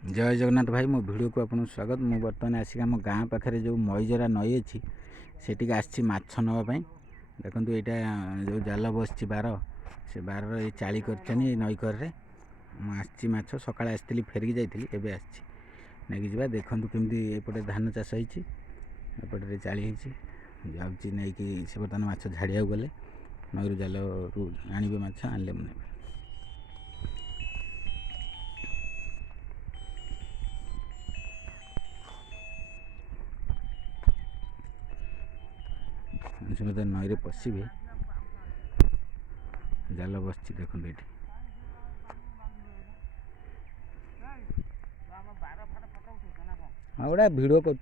जय जगन्नाथ भाई मो वीडियो को आपको स्वागत। मु बर्तमान आसिक आम गाँ पाखे जो मईजरा नई अच्छी सेठी आसी माछ नापी देखो यहाँ जो जाल बस बार से बार ये चाली कर नई कर मुझे माछ सका आसती फेरिकी जाइली एवं आसी देखु केमती एपटे धान चाष होपटे चाली जाऊँगी नहीं कि से बर्तमान माछ झाड़िया गले नई जाल आने माछ आने मुझे से नई पशिबे जाल बस देखो ये हाँ गोटे भिड कर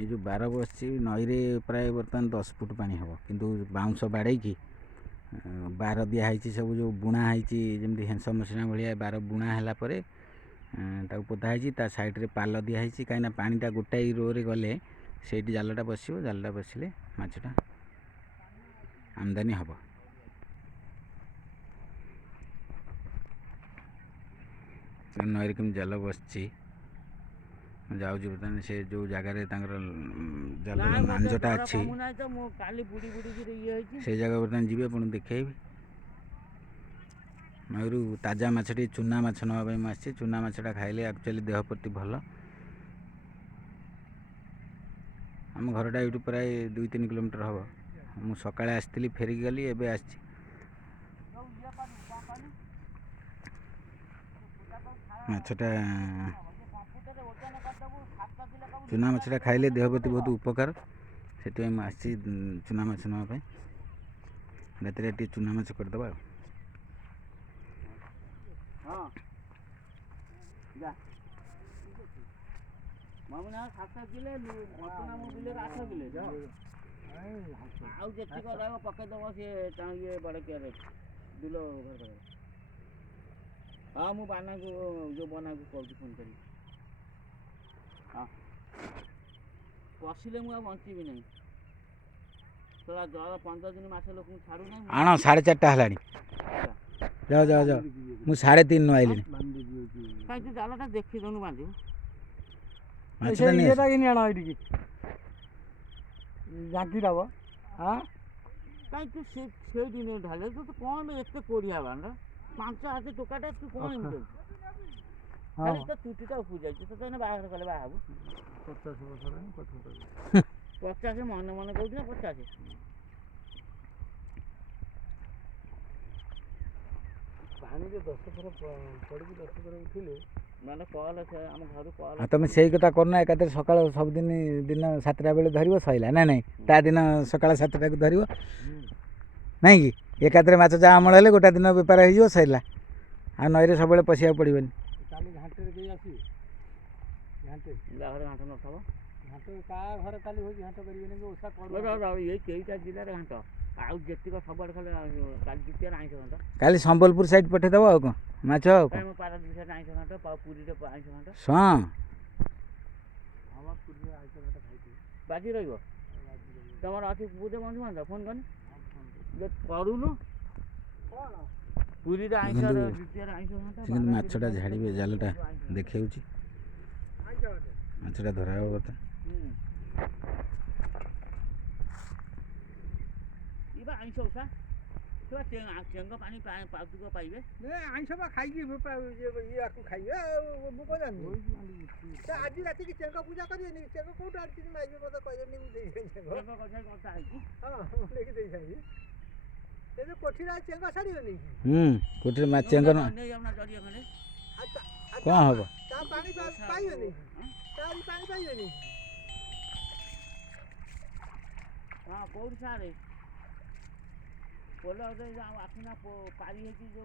जो बार बस नई प्राय बर्तमान 10 फुट पानी हम किंतु बाउंश बाड़े की बार दिखाई सब जो बुणाई जमी हेंस मशीना भाया बार बुणा है पोताई साइड रे पाल दिखाई कहीं पानीटा गोटाए रोरे गले से जालटा बस जालटा बसिले माछटा आमदानी हम नई कम जाल बस जाऊँ बर्तमान से जो जगार जाल मांजटा अच्छी से जगह बर्तमान जी आप देखे नईरू ताजा माछटी चूना माछ नापी मुझे चूना माछटा खाइले एक्चुअली देह प्रति भल आम घरटा ये प्राय 2-3 किलोमीटर हम मु सकाଳେ आसती फेरिकी गली एवं आसी माछटा चूना माछटा खाइले देह प्रति बहुत उपकार से मुझे चूना माछ नापी रात टे चूना माछ करदे मामुना 7 किलो घटना मो बिले 8 किलो आउ जेति को लाग पके दबो से ये बड़े के रे बिलो घर कर हां मु बाना को जो बना को कॉल फोन करी हां पसिले मु बंची भी नहीं तोरा जरा 15 दिन मासे लोक छाड़ू नहीं आना 4:30 हलानी जाओ जाओ जाओ मु 3:30 नु आइली काई तू जालटा देखि दनु बांधी ऐसे ये ता कि आना आइडी जाकी दाव हां काई तू से दिन ढाले तो कोन एते कोरिया बांडा 5 हाथ टोकाटा तू कोन इमते हां तो टूटीटा उपु जाई तो तने बाहर कले बाहाबू 50 वर्ष नहीं कथुटा 50 मन मन कहू ना 50 पानी रे 10 थर पड़ी 10 थर उठिले माने कॉल है हम घर कॉल तुम से कथा करना एकादर सका सब दिन दिन 7टा बेले धर सैला ना नहीं ता दिन सका 7टा को धर नहीं कि एकादर माछ जहाँ अमल हेले गोटा दिन बेपार हो सैला आ नई सब पशिया पड़ोनी काली घाटे रे गई आसी घाटे घर घाट न थबो घाटे का घर काली हो घाट करिवेनी ओसा कर ये केईटा जिल्ला रे घाट आउ जेति को सब खाली काली जितिया आइछ घाट काली संबलपुर साइड पठे दबो आ माछ हम पारा दिशा आइछ घाट पुरी रे आइछ घाट हाँ हमर पुरी रे आइछ घाट खाइती बाजी रहइबो तमर अथि बुझे बंधु मान फोन करनी जे करूनु कोन पुरी रे आइछ जितिया आइछ घाट माछटा झाड़िबे जालटा देखेउची माछटा धराबो बता इबा आइछ ओसा तो चेंग पानी पाउतु को पाइबे ने आइछ बा खाइ की ये आकु खाइए मु को जानि त आज राति की चेंग पूजा करिए नि चेंग कोट आरती में आइबे मत कहिए नि मु देई चेंग कथा कथा है हां लेके देई जाई ए कोठीरा चेंग साड़ियो नि कोठीर मा चेंग न नहीं हमना जरिया खने कोन हबो ता पानी पाइयो नि तारी पानी पाइयो नि हां कोन सारे पोलो दे जा आखिना पारी है कि जो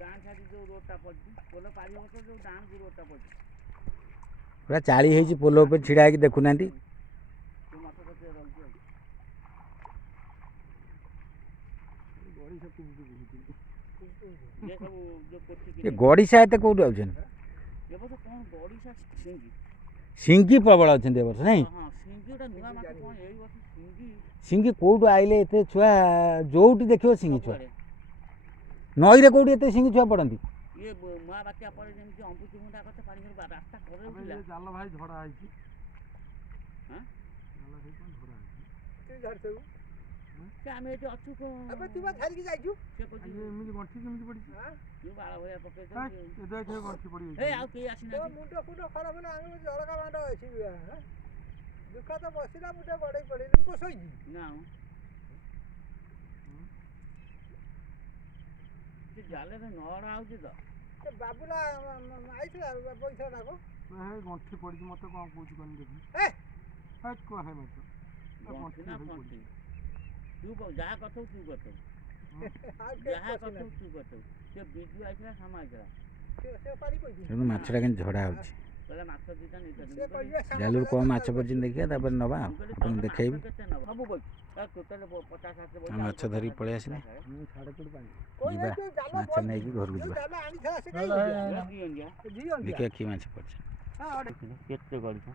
डांस है जो रोडटा पड़ी पोलो पारी हो तो जो डांस की रोडटा पड़ी पूरा चाली है पोलो पे छिड़ा के देखु नांती तो मत को दे रही गड़ी सब ये सब जो कोठी ये गड़ी सायते कोड आउछन ये बस कोन गड़ी सा सिंगी सिंगी प्रबल अछन दे वर्ष नहीं हां सिंगीटा नुवा माछ कोन एई वर्ष सिंगी सिंगी कोड आइले एते छुआ जोउटी देखियो सिंगी छुआ ନଈରେ କେଉଁଠି ଏତେ ଶିଙ୍ଗି ଛୁଆ ପଡ଼ନ୍ତି? ଇଏ ମା ବାତ୍ୟା ପରେ ଯେମିତି ଅମୃତଭଣ୍ଡା ଗଛ ପାଣି ରାସ୍ତା କରେ ଉଠିଲା। ଜାଲ ଭାଇ ଝଡ଼ା ହେଇଛି। ହାଁ? ଜାଲ ଭାଇ କ'ଣ ଝଡ଼ା ହେଇଛି? ତୁ ଧରିଥିବୁ ସେ ଆମେ ଏଠି ଅଛୁ ଏବେ ତୁ ବା ଧରିକି ଯାଇଛୁ ସେ କହୁଛି ଏମିତି ଗଣ୍ଠି କେମିତି ପଡ଼ିଛି? ତୁ ବାଳ ଭଳିଆ ପକେଇଛ ଏବେ ଏଠି ଗଣ୍ଠି ଏ ପଡ଼ିଯାଇଛି। ଆଉ କେହି ତୋ ଆସିନାହାନ୍ତି। ମୁଣ୍ଡ ଫୁଣ୍ଡ ଖରାପ ହେଲେ ଆମେ ଜଳକା ମାଣ୍ଡ ଅଛି ଦୁଃଖ ତ ବସିଲା ମୁଁ ଟିକେ ଗଡ଼େଇ ପଡ଼ିଲି ମୁଁ କ'ଣ ଶୋଇଛି ନା ସେ ଜାଲରେ ନଅଡ଼ା ହଉଛି ତ। ସେ ବାବୁଲା ଆଇଥିଲା ପଇସା ନାକ ହେ ଗଣ୍ଠି ପଡ଼ିଛି ମୋତେ କ'ଣ କହୁଛୁ କନି ଦେଖି। ଏ! ହେ କ'ଣ ହେ ମାଛ? ଗଣ୍ଠି ନା ଫଣ୍ଟି ତୁ ଯାହା କରିଥିବୁ ତୁ କରିଥିବୁ ଆଉ କେହି ଯାହା କରିଥିବୁ ପଶିନାହାନ୍ତି। ତୁ କରିଥିବୁ। ସେ ବିଜୁ ଆଇଥିଲା ସାମ ଆଇଥିଲା ସେ ପାଣି ପଇଛି ତେଣୁ ମାଛଟା କେମିତି ଝଡ଼ା ହେଉଛି। କହିଲା ମାଛ ଦିଟା ନେଇଥା। ସେ କହିବେ ସାଙ୍ଗ ଜାଲରୁ ସାଙ୍ଗେ କ'ଣ କଥା ମାଛ ପଡ଼ିଛି ଦେଖିବା ତାପରେ ନେବା ଆଉ ଆପଣଙ୍କୁ ଦେଖେଇବି। ସବୁ ବଇଛି ଟୋଟାଲ 50-60 ବଇଛି। ମାଛ ଧରିକି ପଳେଇ ଆସିଲେ ସାଢ଼େ କୋଟି ପାଣି। କୋଉ ଯିବା ଯୋଉ ଜାଲ ମାଛ ପଇଛି, ନେଇକି ଘରକୁ ଯୋଉ ଯିବା। ଜାଲ ଆଣିଥିଲା ସେ କାଇଁ ଦିଅନ୍ତିଆ ଦିଅନ୍ତି ଦେଖିବା କି ମାଛ ପଡ଼ିଛି। କେତେ ଗଡ଼ିଛ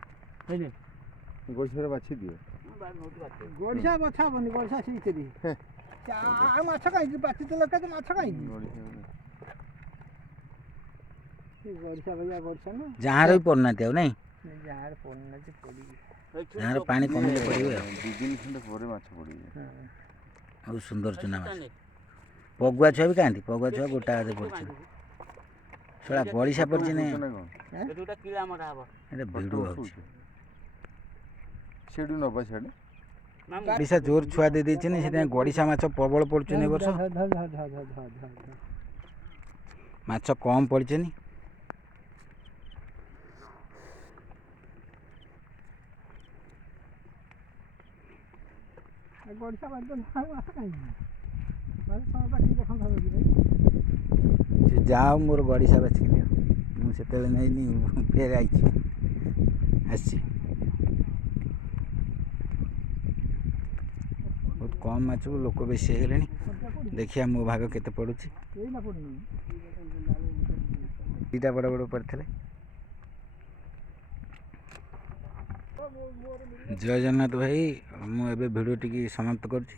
ଗୋଇଠାରେ ବାଛି ଦିଅ। ଗଡ଼ିଶା ବଛା ହବନି ଗଡ଼ିଶା ସେଇଥିରେ ଆଉ ମାଛ କାହିଁକି ବାଛି ଦେଲ କେତେ ମାଛ କାହିଁକି ଗଡ଼ିଶା ଭଳିଆ ଗଡ଼ିଶା ନା ଯାହାର ବି ପଡ଼ୁନାହାନ୍ତି ଆଉ ନାଇଁ, ଯାହାର ପଡ଼ିନାହାନ୍ତି ପଡ଼ିବି ଯାହାର ପାଣି କମିଲେ ପଡ଼ିବେ ଆଉ। 2 ଦିନ ଖଣ୍ଡେ ପରେ ମାଛ ପଡ଼ିବେ। ଆଉ ସୁନ୍ଦର ଚୁନା ମାଛ। ପଗୁଆ ଛୁଆ ବି ଖାଆନ୍ତି, ପଗୁଆ ଛୁଆ ଗୋଟା ଆଦେ ପଡ଼ିଛନ୍ତି। ଶଳା ଗଡ଼ିଶା ପଡ଼ିଛି ନା ଏଟା କିଳା ମରା ହବ। ଏଟା ଭିଡ଼ୁ ହେଉଛି। ସେଠୁ ନବା ସିଆଡ଼େ। ଗଡ଼ିଶା ଜୋର ଛୁଆ ଦେଇ ଦେଇଛନ୍ତି, ସେଥିପାଇଁ ଗଡ଼ିଶା ମାଛ ପ୍ରବଳ ପଡ଼ୁଛନ୍ତି ଏ ବର୍ଷ। ମାଛ କମ୍ ପଡ଼ିଛନ୍ତି। ଗଡ଼ିଶା ବାଡ଼ି ତ ମାଛ କାହିଁକି ସମସ୍ତେ କି ଦେଖନ୍ତୁ ସେ ଯାହା ହଉ ମୋର ଗଡ଼ିଶା ବାଛିକି ଦିଅ। ମୁଁ ସେତେବେଳେ ନେଇନି ଫେର ଆସିଛି। ବହୁତ କମ୍ ମାଛକୁ ଲୋକ ବେଶୀ ହେଇଗଲେଣି। ଦେଖିବା ମୋ ଭାଗ କେତେ ପଡ଼ୁଛି। ଏଇନା ପଡ଼ିନି ଦୁଇଟା ବଡ଼ ବଡ଼ ପଡ଼ିଥିଲେ। ଜୟ ଜଗନ୍ନାଥ ଭାଇ, ମୁଁ ଏବେ ଭିଡ଼ିଓଟିକି ସମାପ୍ତ କରୁଛି।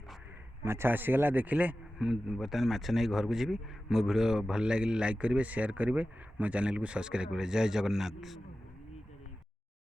ମାଛ ଆସିଗଲା ଦେଖିଲେ, ମୁଁ ବର୍ତ୍ତମାନ ମାଛ ନେଇ ଘରକୁ ଯିବି। ମୋ ଭିଡ଼ିଓ ଭଲ ଲାଗିଲେ ଲାଇକ୍ କରିବେ, ସେୟାର କରିବେ, ମୋ ଚ୍ୟାନେଲକୁ ସବସ୍କ୍ରାଇବ୍ କରିବେ। ଜୟ ଜଗନ୍ନାଥ।